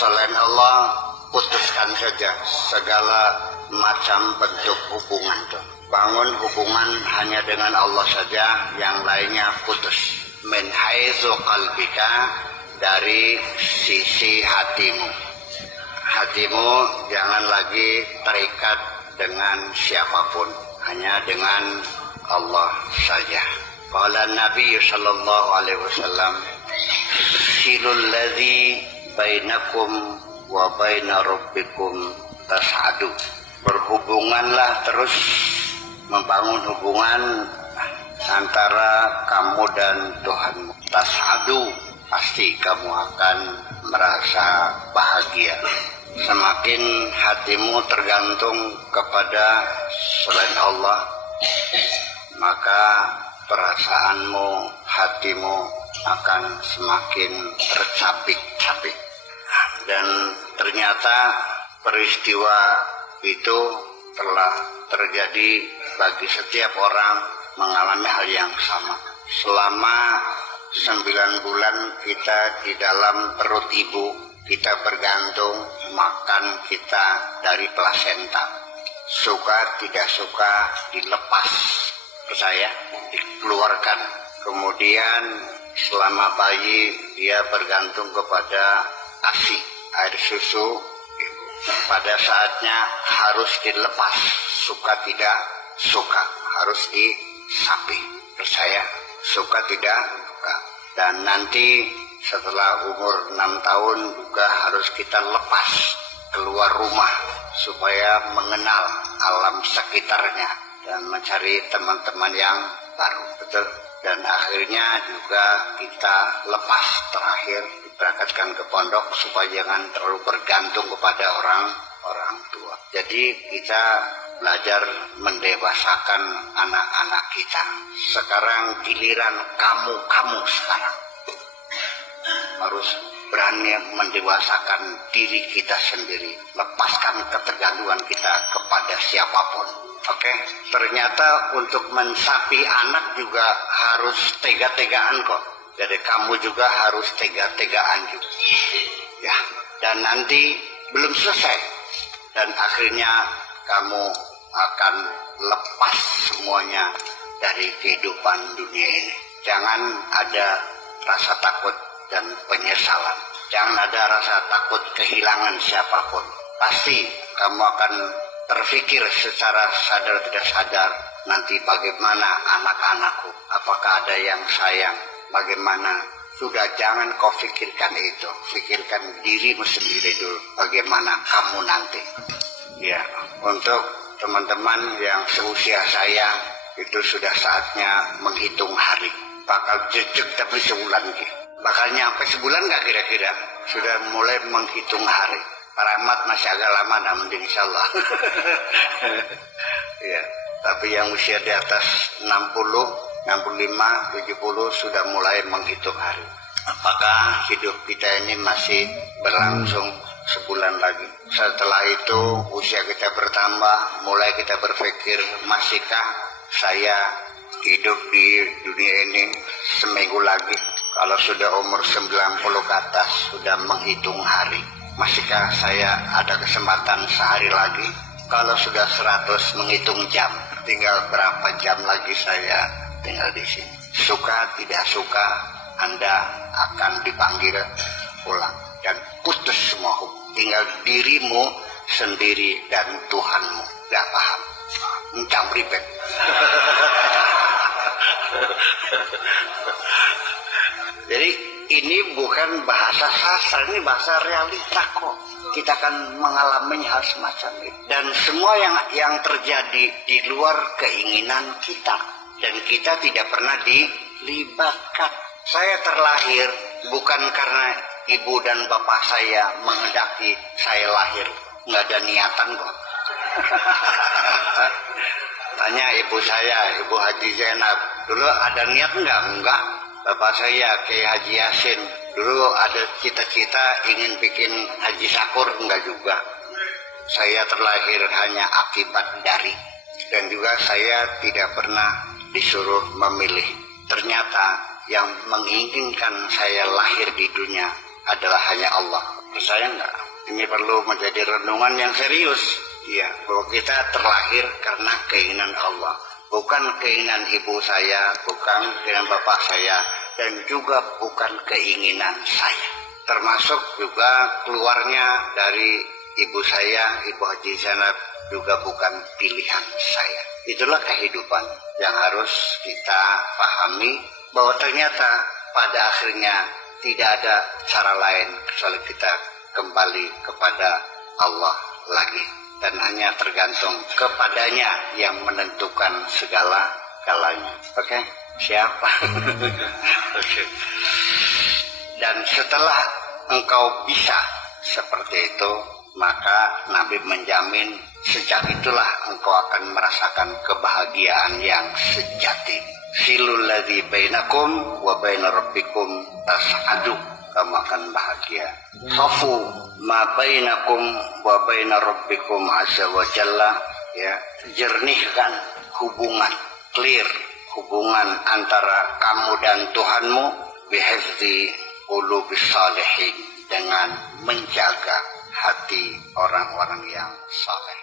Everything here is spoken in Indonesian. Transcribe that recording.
Selain Allah, putuskan saja segala macam bentuk hubungan tuh. Bangun hubungan hanya dengan Allah saja, yang lainnya putus. Min haitsu qalbika, dari sisi hatimu. Hatimu jangan lagi terikat dengan siapapun, hanya dengan Allah saja. Qala Nabi sallallahu alaihi wasallam, silul ladzi bainakum wa baina rabbikum tas'adu. Berhubunganlah terus, membangun hubungan antara kamu dan Tuhanmu. Tas'adu, pasti kamu akan merasa bahagia. Semakin hatimu tergantung kepada selain Allah, maka perasaanmu, hatimu akan semakin tercapik-capik. Dan ternyata peristiwa itu telah terjadi bagi setiap orang mengalami hal yang sama. Selama 9 bulan kita di dalam perut ibu, kita bergantung makan kita dari plasenta. Suka tidak suka dilepas, percaya, dikeluarkan. Kemudian selama bayi dia bergantung kepada ASI, air susu. Pada saatnya harus dilepas, suka tidak suka, harus disapi, percaya, suka tidak suka. Dan nanti setelah umur 6 tahun juga harus kita lepas keluar rumah supaya mengenal alam sekitarnya dan mencari teman-teman yang baru, betul. Dan akhirnya juga kita lepas terakhir, diberangkatkan ke pondok supaya jangan terlalu bergantung kepada orang tua. Jadi kita belajar mendewasakan anak-anak kita. Sekarang giliran kamu sekarang harus berani mendewasakan diri kita sendiri, lepaskan ketergantungan kita kepada siapapun. Oke, ternyata untuk mensapi anak juga harus tega-tegaan kok. Jadi kamu juga harus tega-tegaan juga. Ya, dan nanti belum selesai. Dan akhirnya kamu akan lepas semuanya dari kehidupan dunia ini. Jangan ada rasa takut dan penyesalan. Jangan ada rasa takut kehilangan siapapun. Pasti kamu akan terfikir secara sadar tidak sadar, nanti bagaimana anak-anakku, apakah ada yang sayang, bagaimana. Sudah, jangan kau pikirkan itu, pikirkan dirimu sendiri dulu, bagaimana kamu nanti. Ya, untuk teman-teman yang seusia saya, itu sudah saatnya menghitung hari. Bakal jejak tapi sebulan gitu. Bakal nyampe sebulan nggak kira-kira? Sudah mulai menghitung hari. Paramat masih agak lama, namun insya Allah. Ya, tapi yang usia di atas 60, 65, 70 sudah mulai menghitung hari. Apakah hidup kita ini masih berlangsung sebulan lagi? Setelah itu usia kita bertambah, mulai kita berpikir, masihkah saya hidup di dunia ini seminggu lagi? Kalau sudah umur 90 ke atas, sudah menghitung hari, masihkah saya ada kesempatan sehari lagi? Kalau sudah 100 menghitung jam, tinggal berapa jam lagi saya tinggal di sini. Suka tidak suka, Anda akan dipanggil pulang dan putus semua hukum. Tinggal dirimu sendiri dan Tuhanmu. Gak paham? Encang ribet. Jadi ini bukan bahasa sastra, ini bahasa realita kok. Kita akan mengalami hal semacam itu. Dan semua yang terjadi di luar keinginan kita. Dan kita tidak pernah dilibatkan. Saya terlahir bukan karena ibu dan bapak saya menghendaki saya lahir. Nggak ada niatan kok. Tanya ibu saya, Ibu Haji Zainab, dulu ada niat nggak? Enggak. Bapak saya, Kiai Haji Yasin, dulu ada cita-cita ingin bikin Haji Sakur, enggak juga. Saya terlahir hanya akibat dari. Dan juga saya tidak pernah disuruh memilih. Ternyata yang menginginkan saya lahir di dunia adalah hanya Allah. Percaya enggak? Ini perlu menjadi renungan yang serius. Ya, bahwa kita terlahir karena keinginan Allah, bukan keinginan ibu saya, bukan keinginan bapak saya, dan juga bukan keinginan saya. Termasuk juga keluarnya dari ibu saya, Ibu Haji Zainab, juga bukan pilihan saya. Itulah kehidupan yang harus kita pahami, bahwa ternyata pada akhirnya tidak ada cara lain kecuali kita kembali kepada Allah lagi, dan hanya tergantung kepadanya yang menentukan segala galanya. Oke? Siapa? Oke. Dan setelah engkau bisa seperti itu, maka Nabi menjamin sejak itulah engkau akan merasakan kebahagiaan yang sejati. Silul ladzi bainakum wa baina rabbikum tas'adu, kamu akan bahagia. Safu ma bainakum wa baina rabbikum azza wa jalla, ya, jernihkan hubungan, clear hubungan antara kamu dan Tuhanmu, bihifzi qulubis salihin, dengan menjaga hati orang-orang yang saleh.